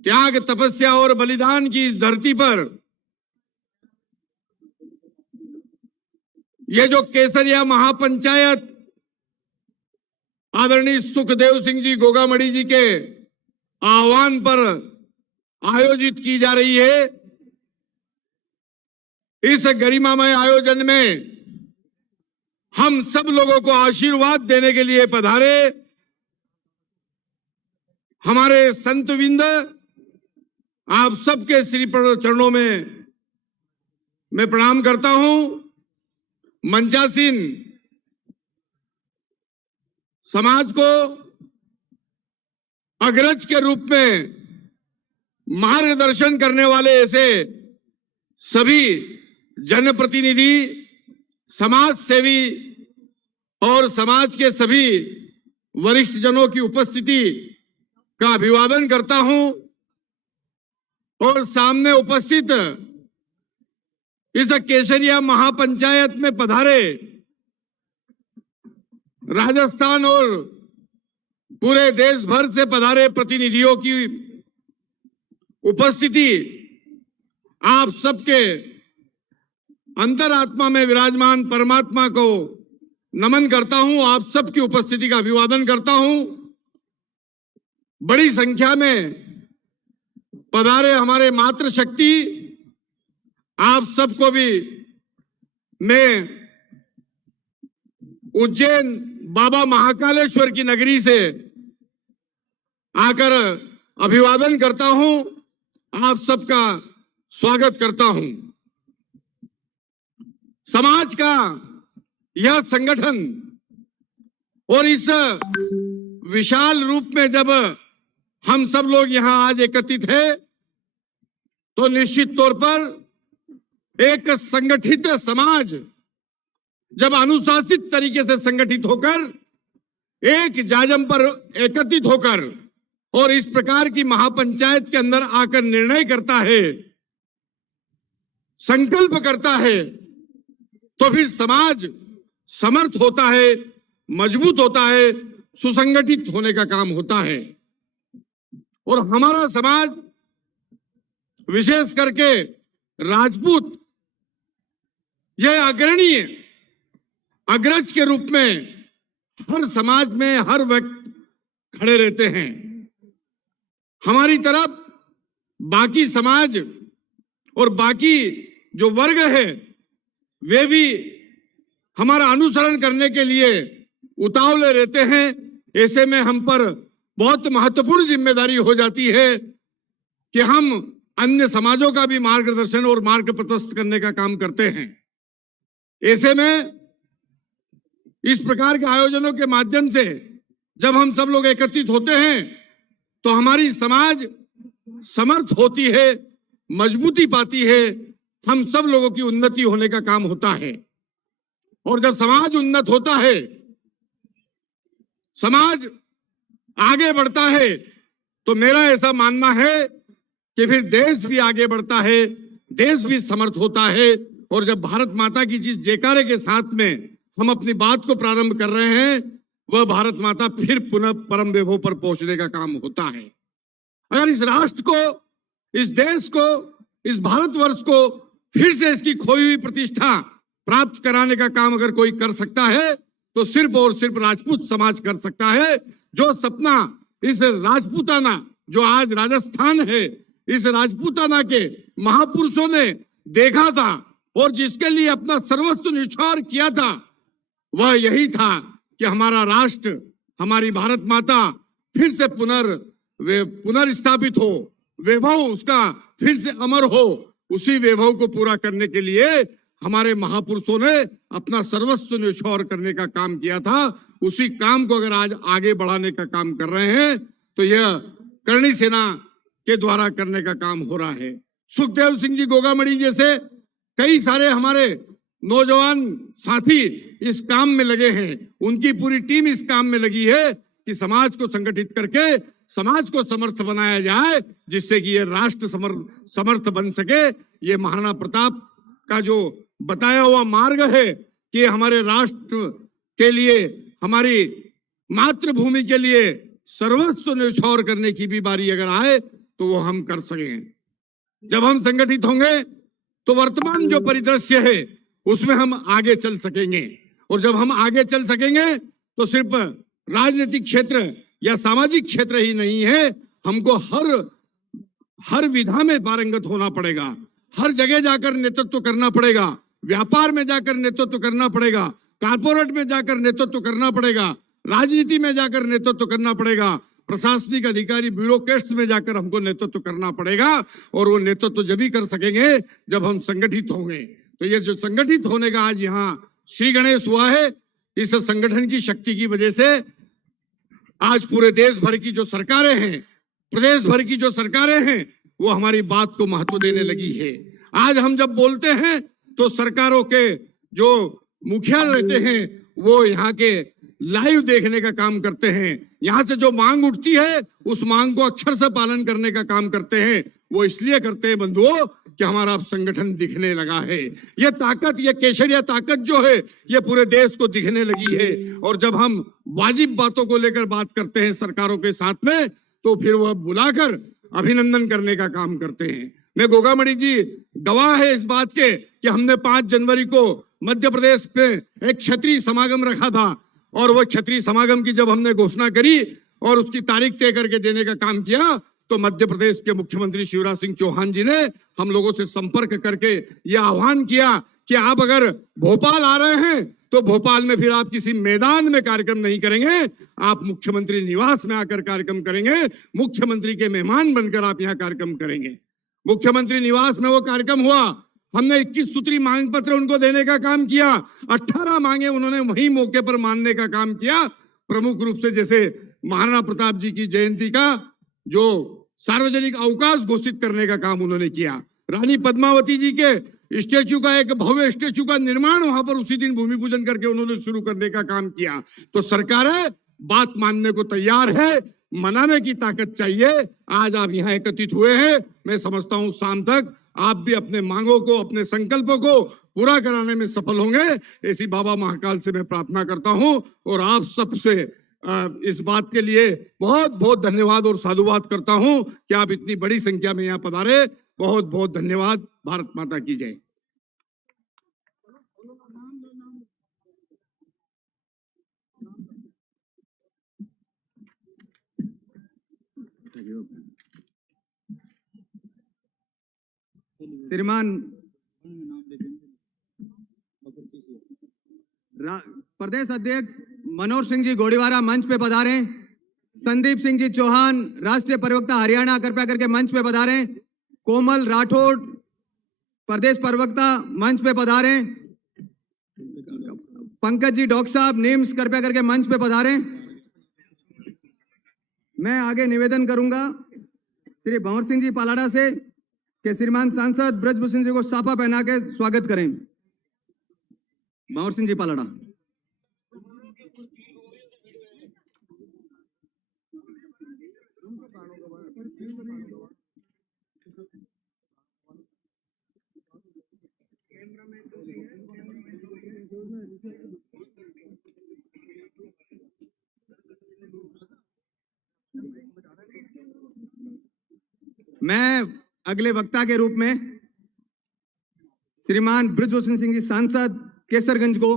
त्याग, तपस्या और बलिदान की इस धरती पर ये जो केसरिया महापंचायत आदरणीय सुखदेव सिंह जी गोगामड़ी जी के आह्वान पर आयोजित की जा रही है, इस गरिमामय आयोजन में हम सब लोगों को आशीर्वाद देने के लिए पधारे हमारे संतविंद, आप सबके श्री चरणों में मैं प्रणाम करता हूं। मंचासीन समाज को अग्रज के रूप में मार्गदर्शन करने वाले ऐसे सभी जनप्रतिनिधि, समाज सेवी और समाज के सभी वरिष्ठ जनों की उपस्थिति का अभिवादन करता हूं और सामने उपस्थित इस केसरिया महापंचायत में पधारे राजस्थान और पूरे देश भर से पधारे प्रतिनिधियों की उपस्थिति, आप सबके अंतरात्मा में विराजमान परमात्मा को नमन करता हूं, आप सबकी उपस्थिति का अभिवादन करता हूं। बड़ी संख्या में पधारे हमारे मातृशक्ति, आप सबको भी मैं उज्जैन बाबा महाकालेश्वर की नगरी से आकर अभिवादन करता हूं, आप सबका स्वागत करता हूं। समाज का यह संगठन और इस विशाल रूप में जब हम सब लोग यहां आज एकत्रित हैं, तो निश्चित तौर पर एक संगठित समाज जब अनुशासित तरीके से संगठित होकर एक जाजम पर एकत्रित होकर और इस प्रकार की महापंचायत के अंदर आकर निर्णय करता है, संकल्प करता है, तो फिर समाज समर्थ होता है, मजबूत होता है, सुसंगठित होने का काम होता है। और हमारा समाज विशेष करके राजपूत यह अग्रणी अग्रज के रूप में हर समाज में हर व्यक्ति खड़े रहते हैं। हमारी तरफ बाकी समाज और बाकी जो वर्ग है वे भी हमारा अनुसरण करने के लिए उतावले रहते हैं। ऐसे में हम पर बहुत महत्वपूर्ण जिम्मेदारी हो जाती है कि हम अन्य समाजों का भी मार्गदर्शन और मार्ग प्रशस्त करने का काम करते हैं। ऐसे में इस प्रकार के आयोजनों के माध्यम से जब हम सब लोग एकत्रित होते हैं तो हमारी समाज समर्थ होती है, मजबूती पाती है, हम सब लोगों की उन्नति होने का काम होता है। और जब समाज उन्नत होता है, समाज आगे बढ़ता है, तो मेरा ऐसा मानना है कि फिर देश भी आगे बढ़ता है, देश भी समर्थ होता है। और जब भारत माता की जिस जयकारे के साथ में हम अपनी बात को प्रारंभ कर रहे हैं, वह भारत माता फिर पुनः परम वैभव पर पहुंचने का काम होता है। अगर इस राष्ट्र को, इस देश को, इस भारतवर्ष को फिर से इसकी खोई हुई प्रतिष्ठा प्राप्त कराने का काम अगर कोई कर सकता है तो सिर्फ और सिर्फ राजपूत समाज कर सकता है। जो सपना इस राजपूताना जो आज राजस्थान है, इस राजपूताना के महापुरुषों ने देखा था और जिसके लिए अपना सर्वस्व न्यौछावर किया था, वह यही था कि हमारा राष्ट्र, हमारी भारत माता फिर से पुनर्स्थापित हो, वैभव उसका फिर से अमर हो। उसी वैभव को पूरा करने के लिए हमारे महापुरुषों ने अपना सर्वस्व न्यौछावर करने का काम किया था। उसी काम को अगर आज आगे बढ़ाने का काम कर रहे हैं तो यह करणी सेना के द्वारा करने का काम हो रहा है। सुखदेव सिंह जी गोगामड़ी जैसे कई सारे हमारे नौजवान साथी इस काम में लगे हैं, उनकी पूरी टीम इस काम में लगी है कि समाज को संगठित करके समाज को समर्थ बनाया जाए, जिससे कि ये राष्ट्र समर्थ बन सके। ये महाराणा प्रताप का जो बताया हुआ मार्ग है कि हमारे राष्ट्र के लिए, हमारी मातृभूमि के लिए सर्वस्व न्यौछावर करने की भी बारी अगर आए तो वो हम कर सकें। जब हम संगठित होंगे तो वर्तमान जो परिदृश्य है उसमें हम आगे चल सकेंगे, और जब हम आगे चल सकेंगे तो सिर्फ राजनीतिक क्षेत्र या सामाजिक क्षेत्र ही नहीं है, हमको हर विधा में पारंगत होना पड़ेगा, हर जगह जाकर नेतृत्व करना पड़ेगा, व्यापार में जाकर नेतृत्व करना पड़ेगा, कारपोरेट में जाकर नेतृत्व करना पड़ेगा, राजनीति में जाकर नेतृत्व करना पड़ेगा, प्रशासनिक अधिकारी ब्यूरोक्रेट्स में जाकर हमको नेतृत्व करना पड़ेगा। और वो नेतृत्व जब ही कर सकेंगे जब हम संगठित होंगे। तो ये जो संगठित होने का आज यहाँ श्री गणेश हुआ है, इस संगठन की शक्ति की वजह से आज पूरे देश भर की जो सरकारें हैं, प्रदेश भर की जो सरकारें हैं, वो हमारी बात को महत्व देने लगी है। आज हम जब बोलते हैं तो सरकारों के जो मुखिया रहते हैं वो यहाँ के लाइव देखने का काम करते हैं, यहाँ से जो मांग उठती है उस मांग को अक्षर से पालन करने का काम करते हैं। वो इसलिए करते हैं बंधुओं कि हमारा संगठन दिखने लगा है। ये ताकत, ये केसरिया ताकत जो है ये पूरे देश को दिखने लगी है। और जब हम वाजिब बातों को लेकर बात करते हैं सरकारों के साथ में, तो फिर वह बुलाकर अभिनंदन करने का काम करते हैं। मैं गोगामणि जी गवाह है इस बात के कि हमने 5 जनवरी को मध्य प्रदेश में एक क्षत्रिय समागम रखा था, और वह क्षत्रिय समागम की जब हमने घोषणा करी और उसकी तारीख तय करके देने का काम किया, तो मध्य प्रदेश के मुख्यमंत्री शिवराज सिंह चौहान जी ने हम लोगों से संपर्क करके यह आह्वान किया कि आप अगर भोपाल आ रहे हैं तो भोपाल में फिर आप किसी मैदान में कार्यक्रम नहीं करेंगे, आप मुख्यमंत्री निवास में आकर कार्यक्रम करेंगे, मुख्यमंत्री के मेहमान बनकर आप यहाँ कार्यक्रम करेंगे। मुख्यमंत्री निवास में वो कार्यक्रम हुआ। हमने 21 सूत्री मांग पत्र उनको देने का काम किया, 18 मांगे उन्होंने वही मौके पर मानने का काम किया। प्रमुख रूप से जैसे महाराणा प्रताप जी की जयंती का जो सार्वजनिक अवकाश घोषित करने का काम उन्होंने किया, रानी पद्मावती जी के स्टेच्यू का, एक भव्य स्टेच्यू का निर्माण वहां पर उसी दिन भूमि पूजन करके उन्होंने शुरू करने का काम किया। तो सरकारें बात मानने को तैयार है, मनाने की ताकत चाहिए। आज आप यहाँ एकत्रित हुए हैं, मैं समझता हूँ शाम तक आप भी अपने मांगों को, अपने संकल्पों को पूरा कराने में सफल होंगे, ऐसी बाबा महाकाल से मैं प्रार्थना करता हूं। और आप सबसे इस बात के लिए बहुत बहुत धन्यवाद और साधुवाद करता हूं कि आप इतनी बड़ी संख्या में यहाँ पधारे। बहुत बहुत धन्यवाद। भारत माता की जय। श्रीमान प्रदेश अध्यक्ष मनोहर सिंह जी गोड़ीवारा मंच पे पधारे। संदीप सिंह जी चौहान राष्ट्रीय प्रवक्ता हरियाणा कृपया करके मंच पे पधारे। कोमल राठौड़ प्रदेश प्रवक्ता मंच पे पधारे। पंकज जी डॉक्टर साहब निम्स कृपया करके मंच पे पधारे। मैं आगे निवेदन करूंगा श्री भंवर सिंह जी पालाड़ा से कि श्रीमान सांसद ब्रजभूषण जी को साफा पहना के स्वागत करें। भंवर सिंह जी पालाड़ा। मैं अगले वक्ता के रूप में श्रीमान ब्रजभूषण सिंह जी सांसद केसरगंज को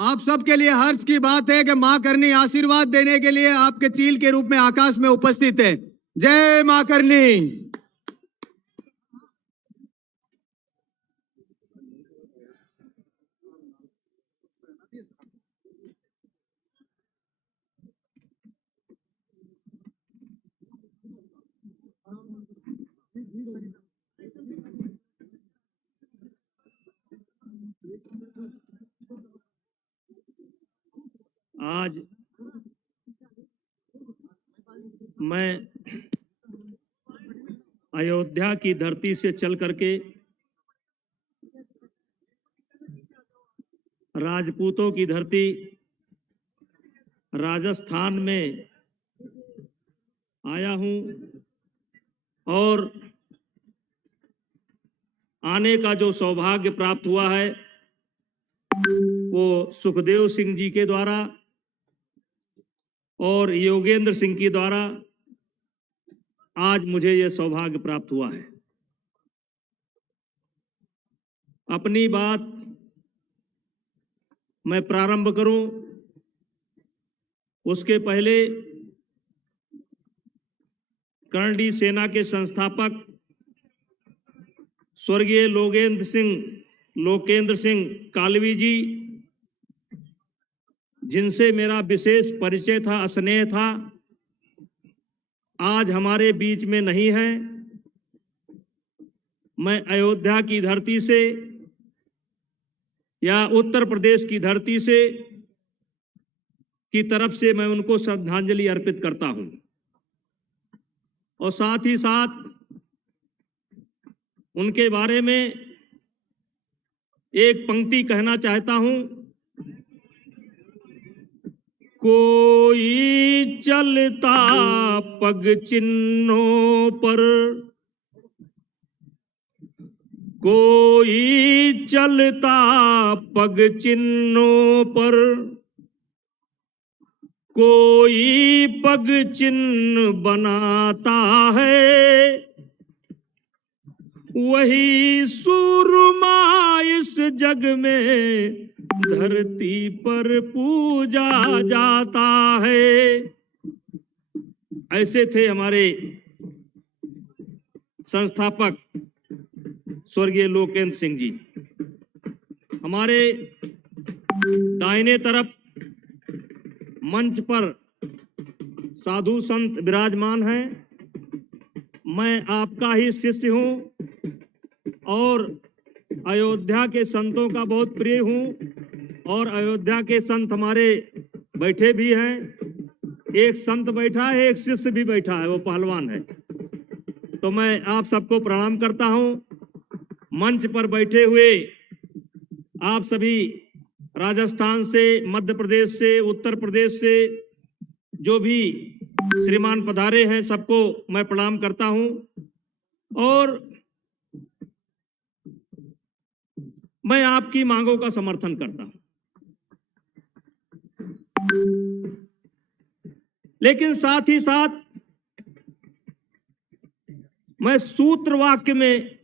आप सबके लिए हर्ष की बात है कि मां करनी आशीर्वाद देने के लिए आपके चील के रूप में आकाश में उपस्थित है। जय मां करनी। आज मैं अयोध्या की धरती से चल करके राजपूतों की धरती राजस्थान में आया हूं और आने का जो सौभाग्य प्राप्त हुआ है वो सुखदेव सिंह जी के द्वारा और योगेंद्र सिंह के द्वारा आज मुझे यह सौभाग्य प्राप्त हुआ है। अपनी बात मैं प्रारंभ करूं उसके पहले करणी सेना के संस्थापक स्वर्गीय लोकेंद्र सिंह कालवी जी, जिनसे मेरा विशेष परिचय था, स्नेह था, आज हमारे बीच में नहीं है। मैं अयोध्या की धरती से या उत्तर प्रदेश की धरती से की तरफ से मैं उनको श्रद्धांजलि अर्पित करता हूं और साथ ही साथ उनके बारे में एक पंक्ति कहना चाहता हूं। कोई चलता पग चिन्हों पर, कोई चलता पग चिन्हों पर, कोई पग चिन्ह बनाता है, वही सूरमा इस जग में धरती पर पूजा जाता है। ऐसे थे हमारे संस्थापक स्वर्गीय लोकेंद्र सिंह जी। हमारे दाहिने तरफ मंच पर साधु संत विराजमान हैं। मैं आपका ही शिष्य हूं और अयोध्या के संतों का बहुत प्रिय हूं और अयोध्या के संत हमारे बैठे भी हैं। एक संत बैठा है, एक शिष्य भी बैठा है, वो पहलवान है। तो मैं आप सबको प्रणाम करता हूं। मंच पर बैठे हुए आप सभी राजस्थान से, मध्य प्रदेश से, उत्तर प्रदेश से जो भी श्रीमान पधारे हैं, सबको मैं प्रणाम करता हूं और मैं आपकी मांगों का समर्थन करता हूं। लेकिन साथ ही साथ मैं सूत्र वाक्य में